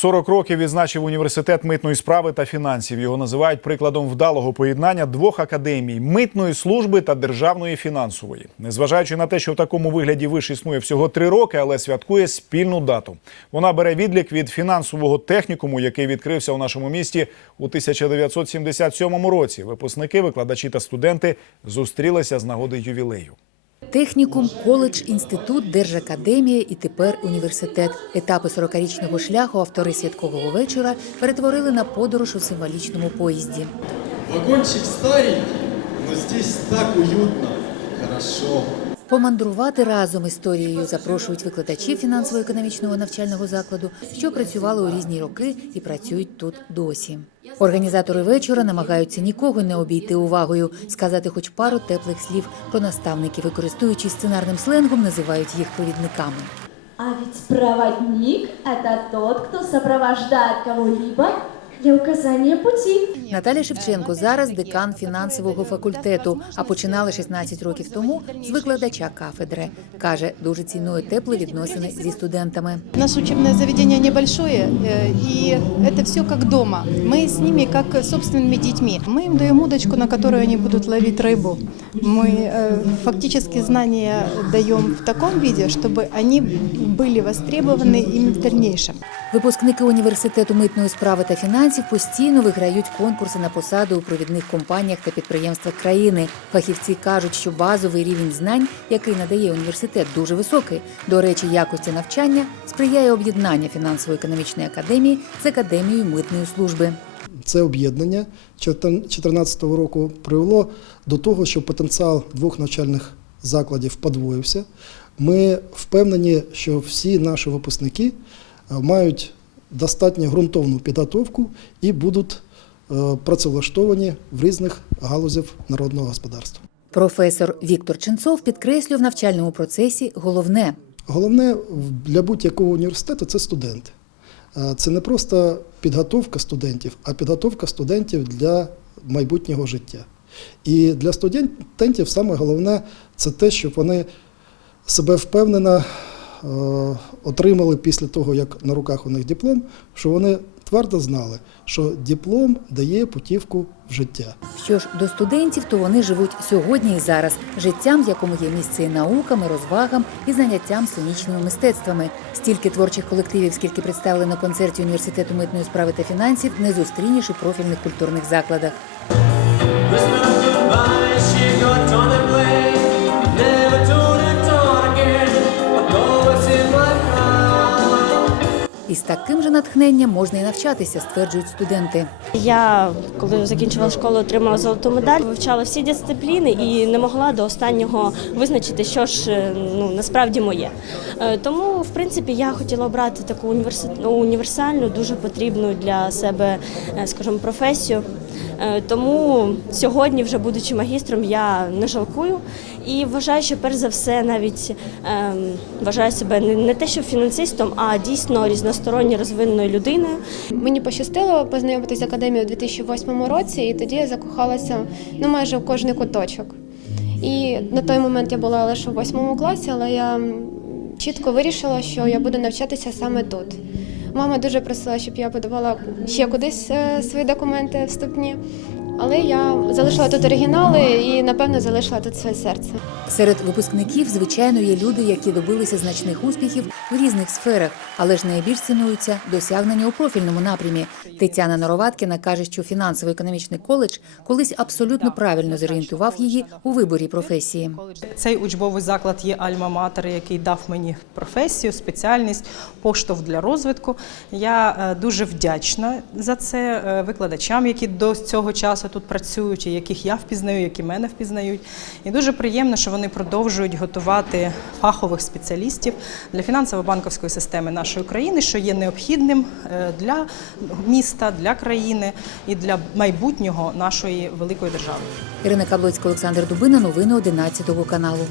40 років відзначив університет митної справи та фінансів. Його називають прикладом вдалого поєднання двох академій митної служби та державної фінансової. Незважаючи на те, що в такому вигляді виш існує всього три роки, але святкує спільну дату. Вона бере відлік від фінансового технікуму, який відкрився у нашому місті у 1977 році. Випускники, викладачі та студенти зустрілися з нагоди ювілею. Технікум, коледж, інститут, держакадемія і тепер університет. Етапи 40-річного шляху автори святкового вечора перетворили на подорож у символічному поїзді. Вагончик старенький, но здесь так уютно, хорошо. Помандрувати разом історією запрошують викладачів фінансово-економічного навчального закладу, що працювали у різні роки і працюють тут досі. Організатори вечора намагаються нікого не обійти увагою, сказати хоч пару теплих слів про наставників, і користуючись сценарним сленгом, називають їх провідниками. А ведь проводник – это тот, кто сопровождает кого-либо для указания пути. Наталя Шевченко зараз декан фінансового факультету, а починала 16 років тому з викладача кафедри. Каже, дуже цінує теплі відносини зі студентами. Наше учебное заведение небольшое, э, и это все как дома. Мы с ними как с собственными детьми. Мы им даем удочку, на которую они будут ловить рыбу. Мы э, фактически знания даем в таком виде, чтобы они были востребованы им в дальнейшем. Випускники університету митної справи та фінансів постійно виграють конкурси на посади у провідних компаніях та підприємствах країни. Фахівці кажуть, що базовий рівень знань, який надає університет, дуже високий. До речі, якості навчання сприяє об'єднання фінансово-економічної академії з академією митної служби. Це об'єднання 2014 року привело до того, що потенціал двох навчальних закладів подвоївся. Ми впевнені, що всі наші випускники мають достатньо ґрунтовну підготовку і будуть е, працевлаштовані в різних галузях народного господарства. Професор Віктор Ченцов підкреслює в навчальному процесі головне Головне для будь-якого університету це студенти. Е, Це не просто підготовка студентів, а підготовка студентів для майбутнього життя. І для студентів саме головне це те, щоб вони себе впевнено е, отримали після того, як на руках у них диплом, що вони твердо знали, що диплом дає путівку в життя. Що ж до студентів, то вони живуть сьогодні і зараз життям, в якому є місце і наукам, і розвагам, і заняттям сценічними мистецтвами. Стільки творчих колективів, скільки представили на концерті університету митної справи та фінансів, не зустрінеш у профільних культурних закладах. Heart. І з таким натхненням можна і навчатися, стверджують студенти. Я, коли закінчувала школу, отримала золоту медаль, вивчала всі дисципліни і не могла до останнього визначити, що ж е, ну, насправді моє. Е, Тому, в принципі, я хотіла обрати таку ну, універсальну, дуже потрібну для себе, е, скажімо, професію. Тому сьогодні, вже будучи магістром, я не жалкую і вважаю, що перш за все навіть ем, вважаю себе не, те, що фінансистом, а дійсно різносторонньо розвиненою людиною. Мені пощастило познайомитися з академією у 2008 році, і тоді я закохалася ну, майже в кожний куточок. І на той момент я була лише в восьмому класі, але я чітко вирішила, що я буду навчатися саме тут. Мама дуже просила, щоб я подавала ще кудись е, свої документи вступні. Але я залишила тут оригінали і, напевно, залишила тут своє серце. Серед випускників, звичайно, є люди, які добилися значних успіхів в різних сферах, але ж найбільш цінуються досягнення у профільному напрямі. Тетяна Нароваткіна каже, що фінансово-економічний коледж колись абсолютно правильно зорієнтував її у виборі професії. Цей учбовий заклад є альма-матер, який дав мені професію, спеціальність, поштовх для розвитку. Я е, дуже вдячна за це е, викладачам, які до цього часу тут працюють, і яких я впізнаю, які мене впізнають. І дуже приємно, що вони продовжують готувати фахових спеціалістів для фінансово-банковської системи нашої країни, що є необхідним е, для міста, для країни і для майбутнього нашої великої держави. Ірина Каблоцька, Олександр Дубина. Новини 11 каналу.